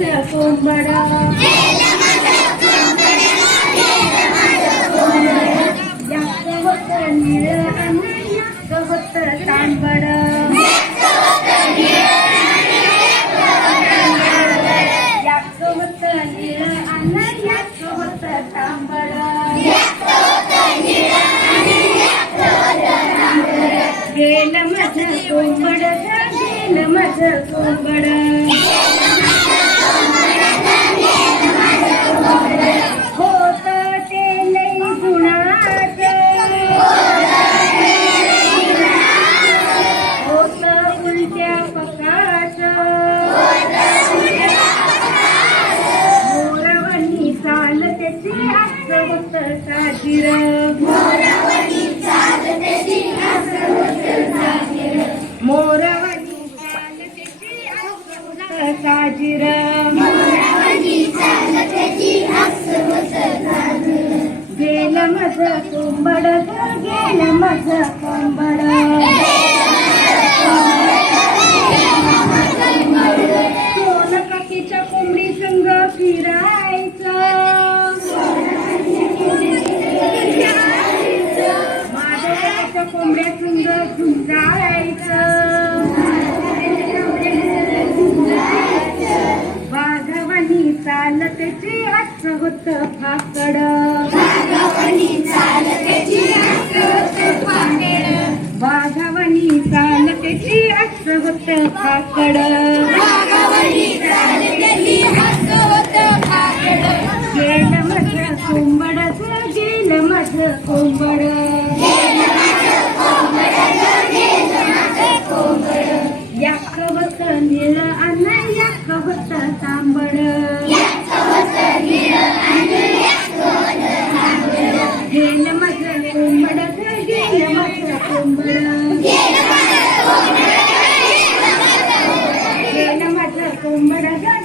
माझं कोंबड याक होत निळ आणि याक होत तांबड याक होत निळ आणि याक होत तांबड गेलं माझं कोंबड गेलं माझं कोंबड होत ते लई गुणाचं होत उलट्या पकाचं मोरवणी चाल त्याची असं होत साजीर मोरवणी चाल त्याची असं होत साजीर मोरवणी चाल त्याची असं होत साजीर मोरवणी चाल त्याची असं होत साजीर गेलं माझं कोंबड गेलं माझं कोंबड सोनकाकीच्या कोंबडी संग फिरायचं माझ्या कोंबड्या संग झुंजायचं वाघवणी चाल त्याची असं होत फाकड वाघवणी चाल त्याची असं होत फाकड वाघवणी चाल त्याची असं होत फाकड वाघवणी चाल त्याची असं होत फाकड गेलं माझं कोंबड गेलं माझं कोंबड याक होत निळ आणि याक होत तांबड गेलं माझं कोंबड गेलं माझं कोंबड गेलं माझं कोंबड